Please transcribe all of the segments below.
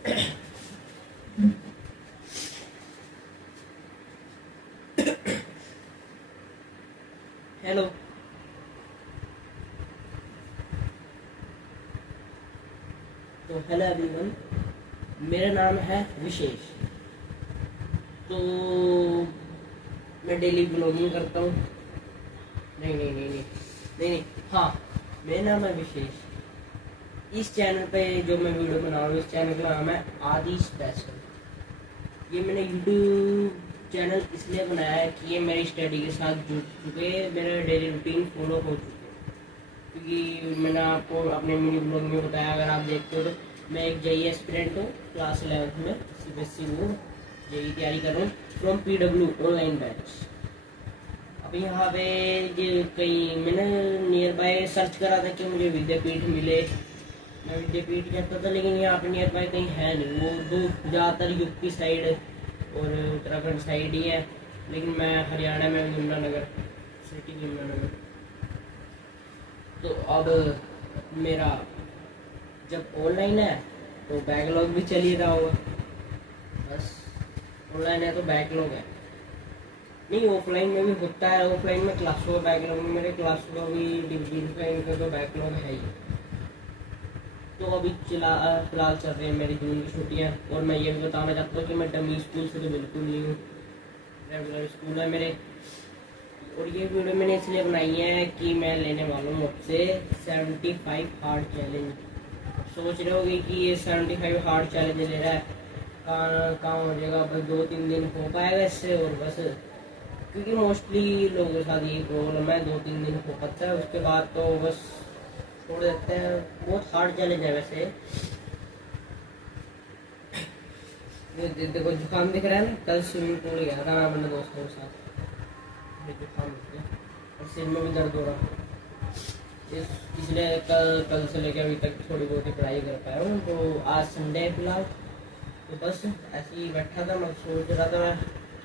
Hello. तो hello everyone, मेरा नाम है विशेष। तो मैं डेली ब्लॉगिंग करता हूँ। नहीं, हाँ, मेरा नाम है विशेष। इस चैनल पे जो मैं वीडियो बना रहा हूँ, इस चैनल का नाम है आदि स्पेशल। ये मैंने यूट्यूब चैनल इसलिए बनाया है कि ये मेरी स्टडी के साथ जुड़ चुके, मेरा डेली रूटीन फॉलो हो चुके। क्योंकि मैंने आपको अपने मिनी ब्लॉग में बताया, अगर आप देखते हो तो मैं एक जेई एस्पिरेंट हूँ, क्लास 11th में सीबीएसई बोर्ड जेई तैयारी कर रहा हूँ फ्रॉम पीडब्ल्यू ऑनलाइन बैच। अब यहाँ पे जो कहीं मैंने नियर बाय सर्च करा था कि मुझे विद्यापीठ मिले, मैं विद्यापीठ कहता था, लेकिन यहाँ पे नियर बाय कहीं है नहीं। वो दो ज़्यादातर यूपी साइड और उत्तराखंड साइड ही है, लेकिन मैं हरियाणा में यमुनानगर सिटी यमुनानगर। तो अब मेरा जब ऑनलाइन है तो बैकलॉग भी चल ही रहा होगा। बस ऑनलाइन है तो बैकलॉग है, नहीं ऑफलाइन में भी होता है। ऑफलाइन में क्लासों का बैकलॉग, मेरे क्लासों का भी डिवीजन का इनका तो बैकलॉग है ही। तो अभी फिलहाल चल रही है मेरी जून की छुट्टियाँ, और मैं ये भी बताना चाहता हूँ कि मैं डमी स्कूल से तो बिल्कुल नहीं हूँ, रेगुलर स्कूल है मेरे। और ये वीडियो मैंने इसलिए बनाई है कि मैं लेने वाला हूँ आपसे 75 हार्ड चैलेंज। सोच रहे होगे कि ये 75 हार्ड चैलेंज ले रहा है, कहाँ हो जाएगा, बस 2-3 दिन हो पाएगा इससे, और बस क्योंकि मोस्टली लोगों के साथ ये प्रॉब्लम है, 2-3 दिन हो पाता है, उसके बाद तो बस छोड़ देते हैं। बहुत हार्ड चैलेंज है वैसे। देखो जुकाम दिख रहा है ना, कल स्विमिंग पूल गया था मैं अपने दोस्तों के साथ, जुकाम और सिर में भी दर्द हो रहा, इसलिए कल से लेकर अभी तक थोड़ी बहुत ही पढ़ाई कर पाया हूँ। तो आज संडे है फिलहाल, तो बस ऐसे ही बैठा था, मैं सोच रहा था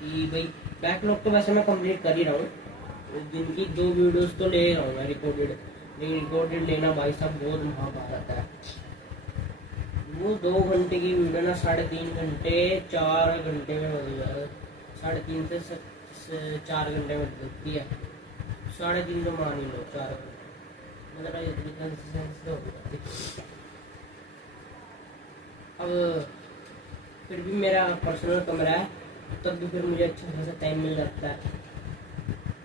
कि भाई बैकलॉग तो वैसे मैं कंप्लीट कर ही रहा हूँ, दिन की 2 वीडियोस तो ले रहा हूँ मैं रिकॉर्डेड, लेकिन रिकॉर्डेड लेना भाई साहब बहुत महाभारत है। वो 2 घंटे की वीडियो ना 3.5 घंटे 4 घंटे में बदल जाएगा, 3.5 से 4 घंटे में बदलती है, 3.5 तो मान ही लो, 4 अब फिर भी मेरा पर्सनल कमरा है, तब भी फिर मुझे अच्छा खासा टाइम मिल जाता है।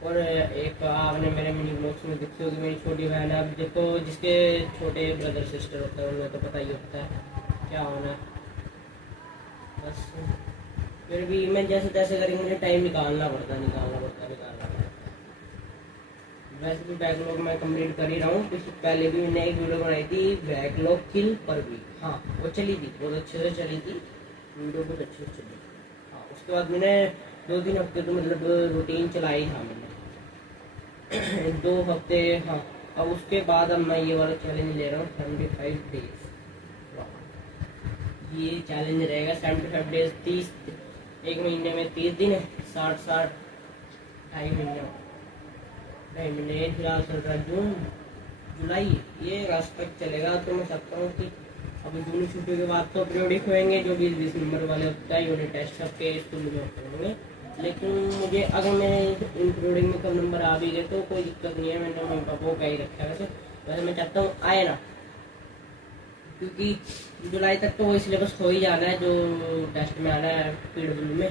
और एक आपने मेरे मिनी ब्लॉग्स में देखी होगी मेरी छोटी बहन है, अब देखो जिसके छोटे ब्रदर सिस्टर होते हैं उन लोगों को तो पता ही होता है क्या होना है। बस फिर भी मैं जैसे तैसे करके मुझे टाइम निकालना पड़ता। वैसे भी बैकलॉग मैं कंप्लीट कर ही रहा हूँ। इससे पहले भी मैंने एक वीडियो बनाई थी बैकलॉग किल पर वीक, हाँ वो चली थी, बहुत अच्छे से चली थी वीडियो, बहुत अच्छे से चली। हाँ उसके बाद मैंने 2-3 हफ्ते तो मतलब रूटीन चलाई था मैंने 2 हफ्ते, हाँ। अब उसके बाद अब मैं ये वाला चैलेंज ले रहा हूँ 75 डेज। ये चैलेंज रहेगा 75 डेज, 30 एक महीने में 30 दिन है, 60 ढाई महीने फिलहाल चल रहा है जून जुलाई, ये अगस्त तक चलेगा। तो मैं चाहता हूँ कि अब जून छुट्टियों के बाद तो पीरियडिक होंगे, जो 20-20 नंबर वाले होता है यूनिट टेस्ट सबके स्कूल में होंगे, लेकिन मुझे अगर मेरे इन पीरियडिक में कम नंबर आ भी गए तो कोई दिक्कत नहीं है, मैंने मम्मी पापा को कहीं रखा है। वैसे मैं चाहता हूँ आए ना, क्योंकि जुलाई तक तो वही सिलेबस हो ही जाना है जो टेस्ट में आना है पीडब्ल्यू में।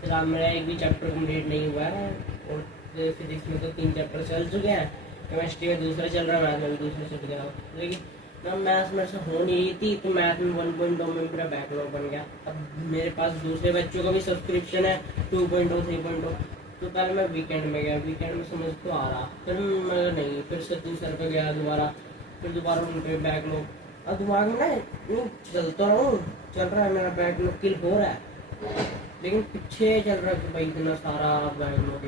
फिलहाल मेरा एक भी चैप्टर कंप्लीट नहीं हुआ है, और फिजिक्स में तो 3 चैप्टर चल चुके हैं, केमिस्ट्री में दूसरा चल रहा है, मैथ में भी दूसरा चल गया। लेकिन मैं मैथ्स में से हो नहीं रही थी, तो मैथ में 1.2 में मेरा बैकलॉग बन गया। अब मेरे पास दूसरे बच्चों का भी सब्सक्रिप्शन है 2.0 3.0। तो पहले मैं वीकेंड में गया, वीकेंड में समझ तो आ रहा, फिर मैं नहीं, फिर सत्तू सर पे गया दोबारा, फिर दोबारा उन पर बैकलॉग। अब दिमाग में नहीं चलता रहूँ, चल रहा है मेरा बैकलॉग किल हो रहा है, लेकिन पीछे चल रहा है कि भाई इतना सारा बैकलॉग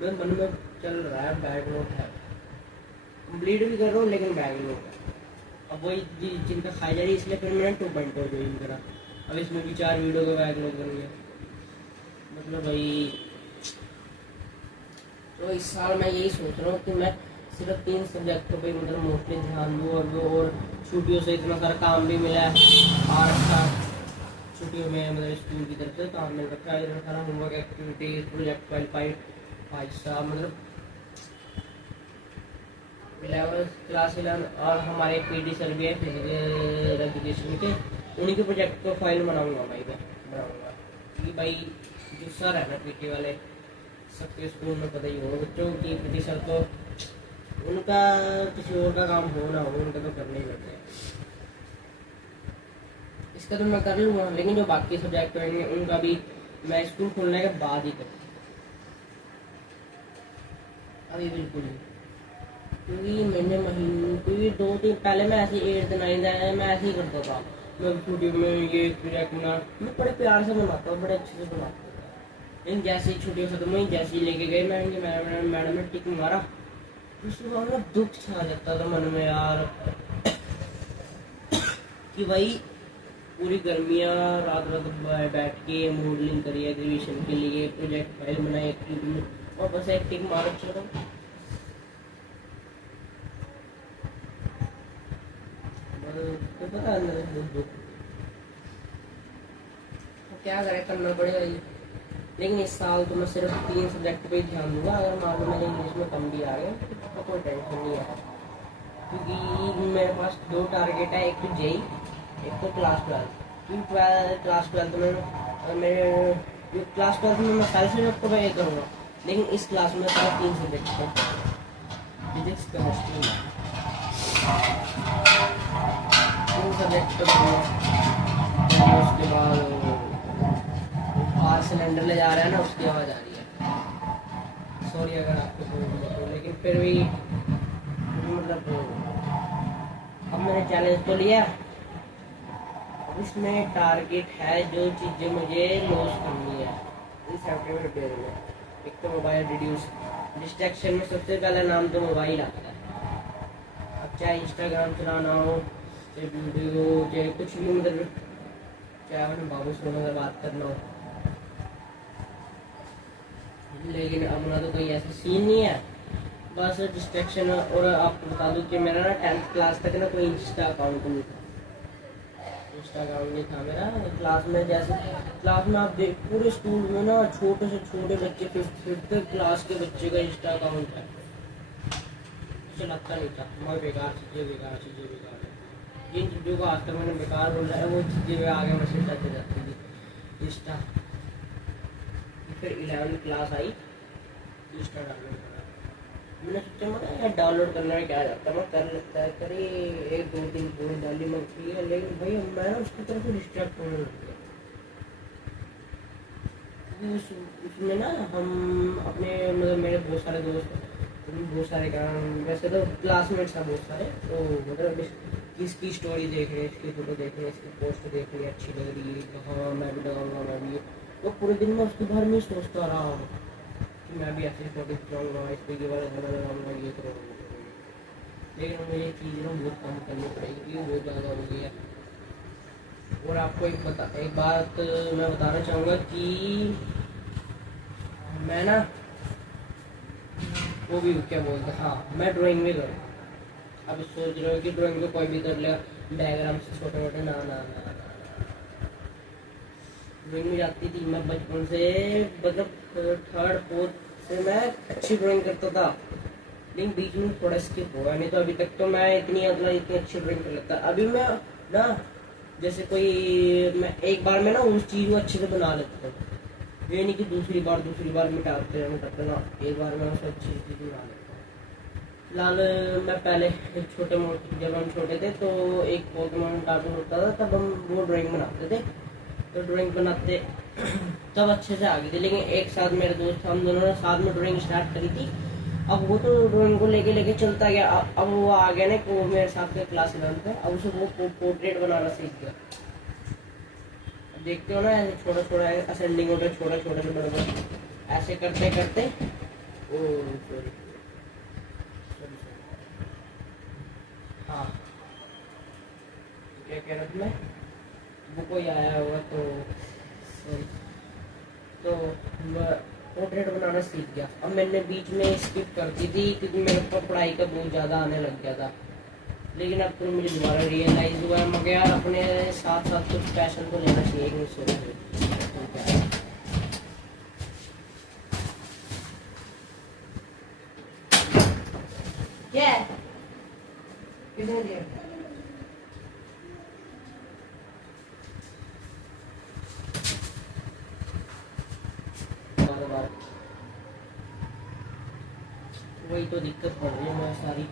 मेरे मन में चल रहा है, बैकलॉग है, कंप्लीट भी कर रहा हूँ लेकिन बैकलॉग है। अब वही जिनका खाई जा रही है, इसलिए फिर मैंने 2.0 ज्वाइन करा। अब इसमें भी 4 वीडियो का बैकलॉग बन गया, मतलब भाई। तो इस साल मैं यही सोच रहा हूँ कि मैं सिर्फ 3 सब्जेक्टों पे मतलब मोस्टली ध्यान दूँ और छुट्टियों से इतना सारा काम भी मिला है और अच्छा छुट्टियों में मतलब स्कूल की तरफ से काम मिल रखा है, इतना सारा homework activities project file file भाई साहब मतलब 11th क्लास 11 और हमारे पीटी सर भी है फिजिकल एजुकेशन के, उन्हीं के प्रोजेक्ट को फाइल बनाऊंगा भाई मैं बनाऊंगा, क्योंकि भाई जो सर है ना पीटी वाले सबके स्कूल में पता ही होगा बच्चों की पीटी सर तो उनका किसी और का काम हो ना हो उनका तो करने ही पड़ते हैं। इसका तो मैं कर लूँगा, लेकिन जो बाकी सब्जेक्ट होंगे उनका भी मैं स्कूल खोलने के बाद ही करूँगा, अभी बिल्कुल नहीं, क्योंकि मैंने महीने क्योंकि 2-3 पहले मैं ऐसे 8th 9th आया मैं ऐसे ही करता था, मैं छुट्टी में ये प्रोजेक्ट बना मैं बड़े प्यार से बनाता हूँ, बड़े अच्छे से बनाता हूँ, लेकिन जैसे ही छुट्टी खत्म हुई जैसे ही लेके गए मैडम ने टिक मारा उसके बाद ना दुख छा जाता था मन में यार कि भाई पूरी गर्मियाँ रात रात बैठ के मॉडलिंग करी एग्जीबिशन के लिए प्रोजेक्ट फाइल बनाई और बस एक टिक मार अच्छा था। तो पता अंदर दुख तो क्या करें करना पड़ेगा ये, लेकिन इस साल तो मैं सिर्फ 3 सब्जेक्ट पे ही ध्यान दूंगा, अगर मान लो मेरे इंग्लिश में कम भी आ गए तो कोई टेंशन नहीं है, क्योंकि मेरे पास 2 टारगेट है, एक तो जेई एक तो क्लास 12, क्योंकि क्लास 12 में मेरे क्लास 12 में मैं सारे सब्जेक्ट को ये करूँगा, लेकिन इस क्लास में सिर्फ 3 सब्जेक्ट को फिजिक्स केमिस्ट्री 3 सब्जेक्ट को उसके बाद बाहर सिलेंडर ले जा रहा है ना उसकी आवाज़ आ रही है, सॉरी अगर आपको तो, लेकिन फिर भी मतलब अब मैंने चैलेंज तो लिया, अब इसमें टारगेट है जो चीज़ें मुझे लॉस करनी है इस सॉफ्टवेयर रिपेयर में। एक तो मोबाइल रिड्यूस डिस्ट्रैक्शन में सबसे पहला नाम तो मोबाइल आता है, अब चाहे इंस्टाग्राम चलाना हो चाहे वीडियो चाहे कुछ भी मतलब चाहे अपने बाबू से मतलब बात करना हो, लेकिन अपना तो कोई ऐसा सीन नहीं है, बस डिस्ट्रैक्शन। और आपको बता दूं कि मेरा ना 10th क्लास तक ना कोई इंस्टा अकाउंट नहीं था, इंस्टाग्राम नहीं था मेरा क्लास में, जैसे क्लास में आप देख पूरे स्कूल में ना छोटे से छोटे बच्चे 5th क्लास के बच्चे का इंस्टा अकाउंट है, मुझे लगता नहीं था, मैं बेकार चीज़ें बेकार है, जिन चीज़ों को आज तक मैंने बेकार बोला है वो चीज़ें आगे मैसेज आते जाती थी इंस्टा। फिर 11th क्लास आई इंस्टा डाउनलोड करा, मैंने सोचा मैं डाउनलोड करना है क्या जाता मैं कर लेता है करी 1-2-3 फोन डाली मैं की है, लेकिन भाई मैं ना उसकी तरफ से डिस्ट्रैक्ट होने लग गया, उसमें ना हम अपने मतलब मेरे बहुत सारे दोस्त बहुत सारे काम वैसे तो क्लासमेट्स हैं बहुत सारे, तो मतलब किसकी स्टोरी देख रहे हैं इसकी फ़ोटो देख रहे हैं इसकी पोस्ट देख रही है अच्छी लग रही है तो हाँ मैं भी लगाऊंगा मैं भी, तो पूरे दिन में उसके बारे में सोचता रहा कि मैं भी ऐसे फोटो खिंचाऊँगा इस पर ये वाला गाना लगाऊंगा ये करूँगा, लेकिन मुझे ये चीज़ ना बहुत कम करनी पड़ेगी क्योंकि बहुत ज़्यादा हो गई है। और आपको एक बात मैं बताना चाहूँगा कि मैं ना वो भी क्या बोलते हैं हाँ मैं ड्राइंग भी करूँ, अब सोच रहे हो कि ड्राइंग तो कोई भी कर लिया डायग्राम से छोटे मोटे ना ना ना ड्राइंग में जाती थी मैं बचपन से, मतलब 3rd 4th से मैं अच्छी ड्राइंग करता था, लेकिन बीच में थोड़ा स्किप हुआ, नहीं तो अभी तक तो मैं इतनी अच्छी ड्राइंग कर लेता। अभी मैं ना जैसे कोई मैं एक बार में ना उस चीज़ को अच्छे से बना लेता हूँ, ये नहीं कि दूसरी बार मिटाते ना, एक बार में उसको अच्छी चीज़ बना लेता हूँ। फिलहाल मैं पहले छोटे मोटे जब हम छोटे थे तो एक पोकेमॉन कार्टून होता था तब हम वो ड्राइंग बनाते थे, तो ड्राइंग बनाते तब अच्छे से आ गई थी, लेकिन एक साथ मेरे दोस्त हम दोनों ने साथ में ड्राइंग स्टार्ट करी थी, अब वो तो ड्राइंग को लेके चलता गया, अब वो आ गया ना वो मेरे साथ के क्लास 11th में, अब उसे वो पोर्ट्रेट बनाना सीख गया, देखते हो ना ऐसे छोटा छोटा असेंडिंग होता है छोटा छोटा से बड़ा ऐसे करते करते ओ सॉरी हाँ क्या कह रहा था मैं वो कोई आया हुआ तो सॉरी, तो पोर्ट्रेट बनाना सीख गया। अब मैंने बीच में स्किप कर दी थी क्योंकि मेरे ऊपर पढ़ाई का बहुत ज़्यादा आने लग गया था, लेकिन अब तो मुझे दोबारा रियलाइज़ हुआ है मगर यार अपने साथ साथ कुछ पैशन तो लेना चाहिए कि सोच क्या है किसने दिया? वही तो दिक्कत पड़ रही है मैं सारी।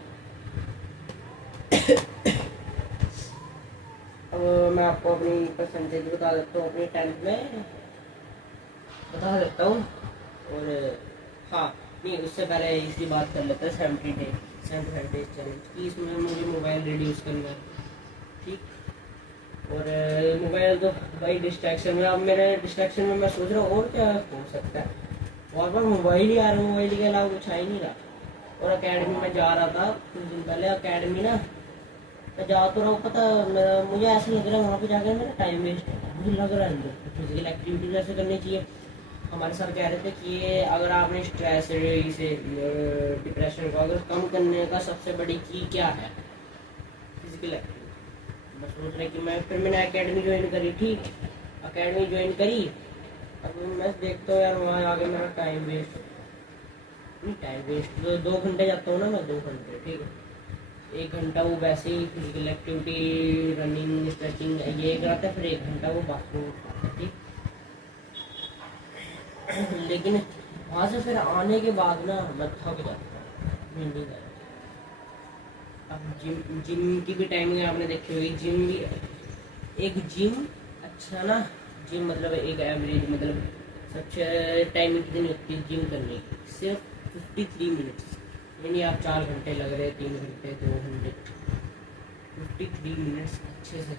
अब मैं आपको अपनी परसेंटेज बता देता हूँ, अपनी 10th में बता देता हूँ। और हाँ नहीं, उससे पहले इसकी बात कर लेते हैं 75 डेज चैलेंज की। इसमें मुझे मोबाइल रिड्यूस करना है, ठीक। और मोबाइल तो भाई डिस्ट्रैक्शन में, अब मेरे डिस्ट्रैक्शन में मैं सोच रहा हूँ और क्या हो सकता है, बार बार मोबाइल ही आ रहा है, मोबाइल के अलावा कुछ आ ही नहीं रहा। और अकेडमी में जा रहा था कुछ दिन पहले, अकेडमी ना मैं जा तो रहा हूँ, पता मेरा मुझे ऐसा लग रहा है वहाँ पे जाकर मेरा टाइम वेस्ट है, मुझे लग रहा है अंदर फिजिकल एक्टिविटी जैसे करनी चाहिए। हमारे सर कह रहे थे कि ये अगर आपने स्ट्रेस इसे डिप्रेशन को अगर कम करने का सबसे बड़ी की क्या है, फिजिकल एक्टिविटी। मैं सोच रहा कि मैंने एकेडमी ज्वाइन करी, ठीक, एकेडमी ज्वाइन करी। अब मैं देखता हूँ यार वहाँ आगे मेरा टाइम वेस्ट, नहीं टाइम वेस्ट तो 2 घंटे जाता हूँ ना मैं, 2 घंटे, ठीक है। 1 घंटा वो वैसे ही फिजिकल एक्टिविटी रनिंग स्ट्रेचिंग ये कराता है, फिर 1 घंटा वो बाथरूम उठाता है, ठीक। लेकिन वहाँ से फिर आने के बाद ना मैं थक जाता हूँ, मैं नहीं कर। अब जिम की भी टाइमिंग आपने देखी होगी, जिम भी एक जिम अच्छा ना, जिम मतलब एक एवरेज मतलब सबसे टाइमिंग कितनी होती है जिम करने की, सिर्फ 53 मिनट्स, यानी आप 4 घंटे लग रहे, 3 घंटे 2 घंटे, 53 मिनट्स अच्छे से।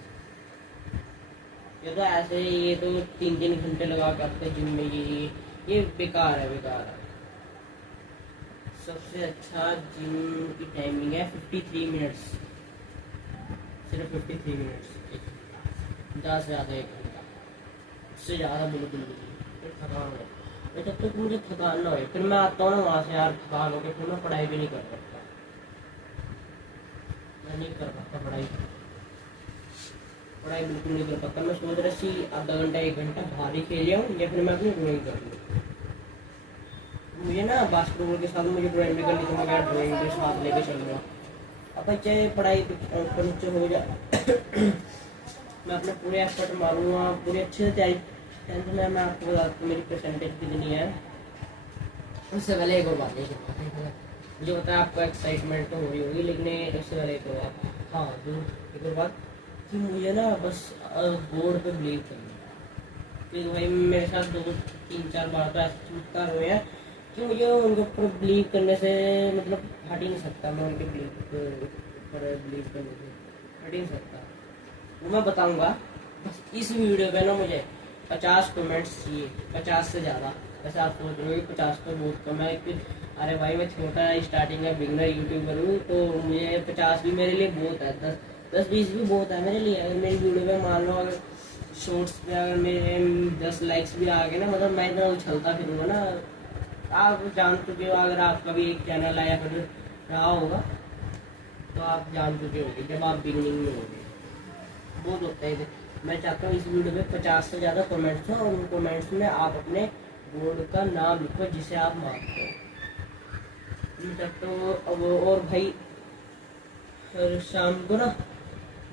ये तो ऐसे ये तो 3 घंटे लगा के आपके जिम में ये बेकार है, बेकार है। सबसे अच्छा जिम की टाइमिंग है 53 मिनट्स, सिर्फ 53 मिनट्स, ज़्यादा से ज़्यादा 1 घंटा, उससे ज़्यादा बिल्कुल नहीं। फिर थकान हो, जब तक मुझे थकान ना हो, फिर मैं आता हूँ ना वहाँ से यार थकान हो के, फिर मैं पढ़ाई भी नहीं कर सकता, मैं नहीं कर पाता पढ़ाई बिल्कुल नहीं कर पाता। मैं सोच रहा सी आधा घंटा 1 घंटा बाहर ही खेल जाऊँ या फिर मैं अपनी ड्राइंग कर लूँ। मुझे ना बास्केटबॉल के साथ मुझे ड्राइंग भी करनी, तो मैं ड्राइंग के साथ लेके चल रहा हूँ। अब चाहे पढ़ाई ऊपर नीचे हो जाए मैं अपने पूरे एफर्ट मारूंगा, पूरी अच्छे से तैयारी। 10th में मैं आपको बता दूँ मेरी परसेंटेज कितनी है। उससे पहले एक और बात है, मुझे पता है आपको एक्साइटमेंट तो हो रही होगी, लेकिन उससे पहले एक और बात, हाँ जो एक और बात कि मुझे ना बस बोर्ड पे बिलीव करना है, क्योंकि भाई मेरे साथ 2-3-4 बार तो ऐसे चमत्कार हुए हैं कि मुझे उनके ऊपर बिलीव करने से मतलब हट ही नहीं सकता, मैं उनके ऊपर बिलीव करने से हट ही नहीं सकता। वो मैं बताऊंगा, बस इस वीडियो पे ना मुझे 50 कमेंट्स चाहिए, 50 से ज़्यादा। वैसे आप सोच रहे हो कि 50 तो बहुत कम है, अरे भाई मैं छोटा स्टार्टिंग में बिगनर यूट्यूबर हूँ, तो मुझे 50 भी मेरे लिए बहुत है, 10-20 भी बहुत है मेरे लिए। अगर मेरी वीडियो पे मान लो अगर शॉर्ट्स पे अगर मेरे 10 लाइक्स भी आ गए ना, मतलब मैं इतना उछलता फिरूँगा ना, आप जान चुके हो, अगर आपका भी एक चैनल आया फिर रहा होगा तो आप जान चुके होंगे जब आप बिगनिंग में होंगे, बहुत होता है। मैं चाहता हूँ इस वीडियो में 50 से ज़्यादा कमेंट्स हो, और उन कमेंट्स में आप अपने बोर्ड का नाम लिखो जिसे आप मानते हो। तो अब और भाई शाम को ना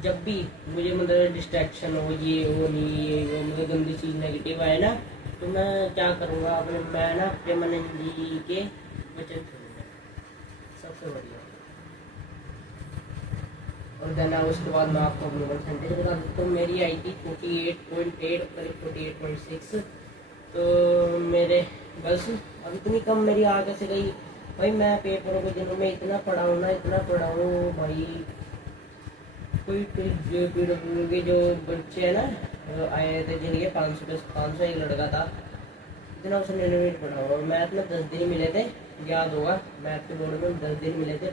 जब भी मुझे मतलब डिस्ट्रैक्शन हो, ये हो नहीं ये वो मुझे गंदी चीज़ नेगेटिव आए ना, तो मैं क्या करूँगा अपने, मैं ना प्रेमानंद जी के वचन सुनूंगा, सबसे बढ़िया। और देन उसके बाद मैं आपको अपनी परसेंटेज बता देता हूँ। मेरी आई थी 48.8 करीब 48.6, तो मेरे बस अब इतनी कम मेरी आ कैसे गई भाई। मैं पेपरों के दिनों में इतना पढ़ा हूँ ना, इतना पढ़ा हूँ भाई। कोई जो PW के जो बच्चे हैं ना आए थे जिनके 500 एक लड़का था, इतना उसने रिनोवेट पढ़ा हुआ। मैथ में 10 दिन मिले थे, याद होगा मैथ के बोर्ड में 10 दिन मिले थे,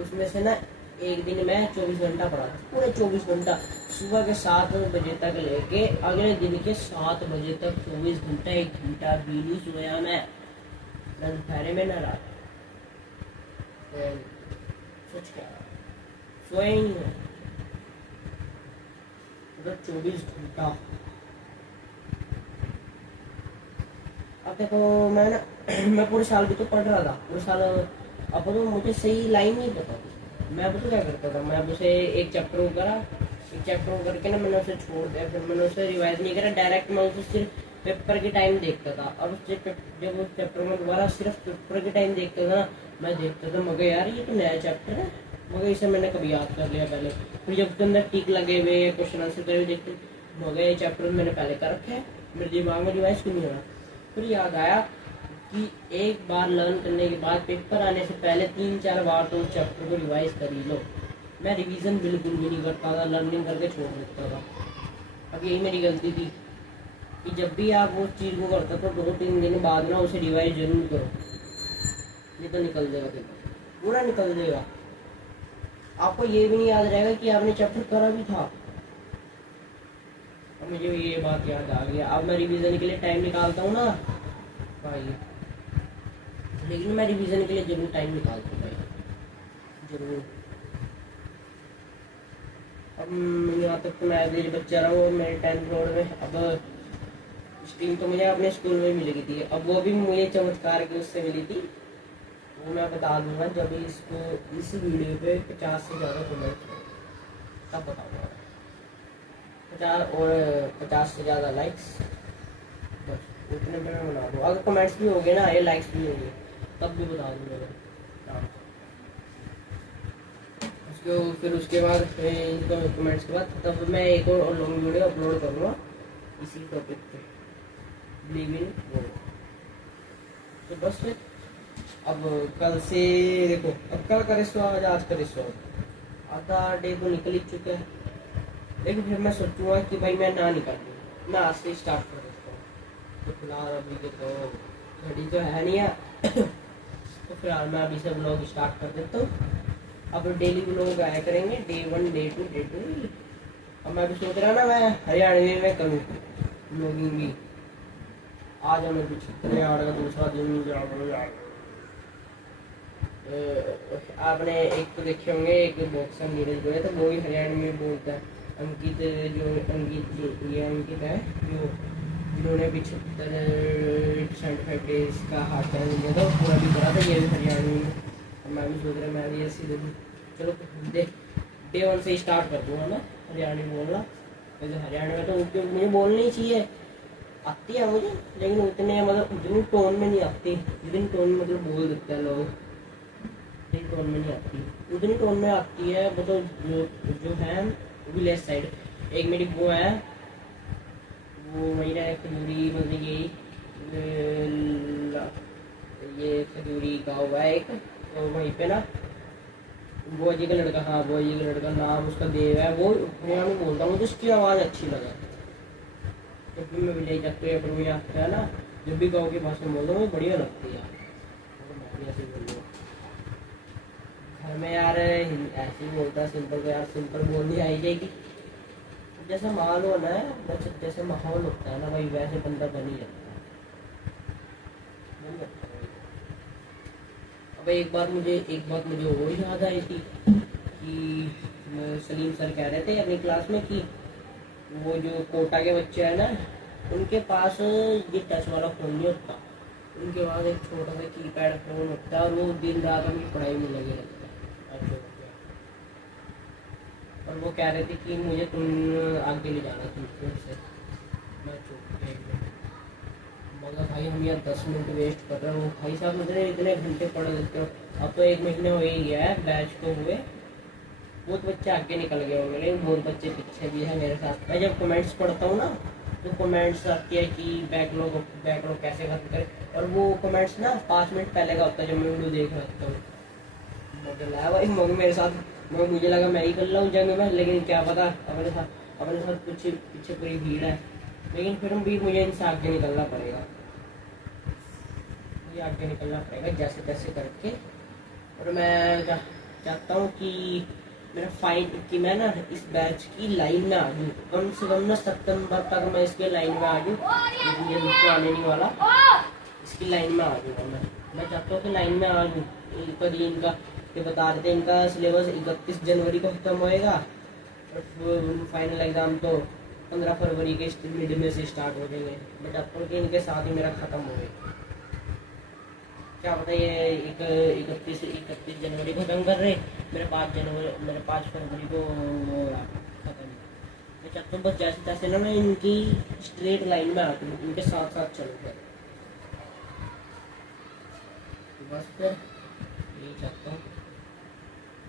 उसमें से ना एक दिन मैं 24 घंटा पढ़ा था, पूरे 24 घंटा, सुबह के 7 बजे तक लेके अगले दिन के 7 बजे तक 24 घंटा, 1 घंटा भी नहीं सोया मैं, न दोपहर में न रात। सोच क्या सोया ही नहीं है पूरा 24 घंटा। अब देखो मैं ना मैं पूरे साल भी तो पढ़ रहा था, पूरे साल। अब तो मुझे सही लाइन नहीं पता थी, मैं अब तो क्या करता था, मैं अब उसे एक चैप्टर को करा, एक चैप्टर को करके ना मैंने उसे छोड़ दिया, फिर मैंने उसे रिवाइज नहीं करा, डायरेक्ट मैं उसे सिर्फ पेपर के टाइम देखता था। और जब उस चैप्टर में दोबारा सिर्फ पेपर के टाइम देखता था, मैं देखता था मगर यार ये तो नया चैप्टर है, मगर इसे मैंने कभी याद कर लिया पहले। फिर जब उसके अंदर टिक लगे हुए या क्वेश्चन आंसर करे हुए देखते, मगर ये चैप्टर मैंने पहले कर रखा है, मेरे दिमाग में रिवाइज क्यों नहीं हो रहा। फिर याद आया कि एक बार लर्न करने के बाद पेपर आने से पहले 3-4 बार तो उस चैप्टर को रिवाइज कर ही लो। मैं रिवीजन बिल्कुल भी नहीं करता था, लर्निंग करके छोड़ देता था। अब यही मेरी गलती थी कि जब भी आप उस चीज़ को करते तो 2-3 दिन बाद ना उसे रिवाइज जरूर करो, नहीं तो निकल जाएगा पेपर, पूरा निकल जाएगा। आपको ये भी नहीं याद रहेगा कि आपने चैप्टर करा भी था। अब मुझे ये बात याद आ गया, अब मैं रिवीजन के लिए टाइम निकालता हूँ ना भाई, लेकिन मैं रिवीजन के लिए जरूर टाइम निकालता हूँ भाई, जरूर। अब यहाँ तक तो मैं एवरेज बच्चा रहा हूँ मेरे 10th बोर्ड में। अब स्ट्रीम तो मुझे अपने स्कूल में मिली थी, अब वो भी मुझे चमत्कार की उससे मिली थी, वो मैं बता दूंगा जब इसको इस वीडियो पे 50 से ज़्यादा कमेंट तब बताऊँगा। 50 से ज़्यादा लाइक्स, बस उतने पे मैं बना दूँ। अगर कमेंट्स भी हो गए ना, ये लाइक्स भी होंगे, तब भी बता दूँगा मैं। उसको फिर उसके बाद इनको कमेंट्स के बाद तब मैं एक और लॉन्ग वीडियो अपलोड करूँगा इसी टॉपिक पे, बिलीव इन वो। तो बस फिर अब कल से देखो, अब कल करे सो आज करे सो, आधा डे तो निकल ही चुका है, लेकिन फिर मैं सोचूंगा कि भाई मैं ना निकालूँ, मैं आज से स्टार्ट कर देता हूँ। तो फिलहाल अभी देखो घड़ी तो है नहीं है तो फिलहाल मैं अभी से ब्लॉग स्टार्ट कर देता हूँ। अब डेली ब्लॉग आया करेंगे, डे 1 डे 2 डे 2। अब मैं अभी सोच रहा ना मैं हरियाणवी में करूँ ब्लॉगिंग भी, आज हमें कुछ हरियाणा का दूसरा दिन यार। आपने एक तो देखे होंगे, एक बॉक्सर नीरज जो है तो वो भी हरियाणा में बोलता है। अंकित ये अंकित है जो जिन्होंने 75 डेज का हार्ट चैलेंज दिया था, पूरा भी करा था, ये भी हरियाणा में। मैं भी सोच रहा मैं भी ऐसी दे दूँ, चलो देख डे 1 से स्टार्ट कर दूँगा ना हरियाणा बोलना। वैसे हरियाणा में तो मुझे बोलनी चाहिए, आती है मुझे, लेकिन उतने मतलब उतनी टोन में नहीं आती जितनी टोन में मतलब बोल देते हैं लोग, उतनी टोन में नहीं आती, उतनी टोन में आती है मतलब जो है विलेज साइड। एक मेरी वो है, वो मेरा खजूरी मतलब ये खजूरी गाँव है एक, तो वहीं पे ना बुआ जी का लड़का, हाँ बुआ जी का लड़का नाम उसका देव है, वो हरियाणा में बोलता हूँ, मुझे उसकी आवाज़ अच्छी लगा। जब भी मैं विलेज जाते हैं पर मुझे आता है ना, जब भी गाँव की भाषा में बोलता हूँ मुझे बढ़िया लगती है। मैं भी ऐसे बोल रहा हूँ घर में यार, ऐसे ही बोलता है सिंपल, तो यार सिंपल बोलनी आई जाएगी। जैसा माहौल होना है, बस जैसे माहौल होता है ना भाई वैसे बंदा बन ही जाता है। अब एक बात मुझे और याद आई थी कि सलीम सर कह रहे थे अपनी क्लास में कि वो जो कोटा के बच्चे हैं ना, उनके पास ये टच वाला फ़ोन नहीं होता, उनके पास एक छोटा सा कीपैड फ़ोन होता है और वो दिन रात अपनी पढ़ाई में लगे रहते हैं। और वो कह रहे थे कि मुझे तुम आगे ले जाना तुम से। मैं चुप मगर भाई हम यहाँ 10 मिनट वेस्ट कर रहे हो भाई साहब, मुझे इतने घंटे पढ़ लेते हो। अब तो 1 महीने हो ही गया है बैच को हुए, बहुत बच्चे आगे निकल गए होंगे, लेकिन बहुत बच्चे पीछे भी है मेरे साथ। मैं जब कमेंट्स पढ़ता हूँ ना तो कमेंट्स आती है कि बैकलॉग कैसे खत्म करें, और वो कमेंट्स ना 5 मिनट पहले का होता है जब मैं वीडियो देख रहा हूँ। मगर लाया भाई मगर मेरे साथ, मगर मुझे लगा मैं ही कर रहा हूँ जंग में, लेकिन क्या पता अपने साथ कुछ पीछे पूरी भीड़ है, लेकिन फिर भी मुझे इनसे आगे निकलना पड़ेगा, मुझे आगे निकलना पड़ेगा जैसे तैसे करके। और मैं चाहता हूँ कि मेरा फाइन कि मैं ना इस बैच की लाइन में आ जाऊँ, कम से कम ना सितंबर तक मैं इसके लाइन में आ जाऊँ, लेकिन ये तो आने नहीं वाला, इसकी लाइन में आ जाऊँगा मैं चाहता हूँ कि लाइन में आ जाऊँ। कभी इनका ये बता रहे थे इनका सिलेबस 31 जनवरी को खत्म होएगा और फाइनल एग्जाम तो 15 फरवरी के मिड में से स्टार्ट हो जाएंगे। मैं चाहता हूँ कि इनके साथ ही मेरा खत्म हो गया, क्या पता ये 31 जनवरी को खत्म कर रहे, मेरे 5 फरवरी को खत्म। मैं चाहता हूँ बस जैसे तैसे ना मैं इनकी स्ट्रेट लाइन में आती हूँ, इनके साथ साथ चलूँगा, बस फिर यही चाहता हूँ।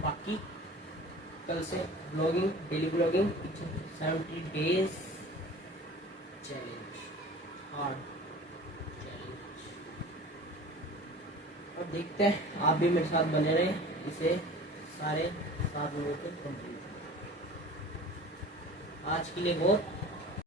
बाकी कल से blogging, daily blogging, 70 days challenge, hard challenge, और देखते हैं आप भी मेरे साथ बने रहे इसे सारे 7 लोगों को कंप्लीट। आज के लिए बहुत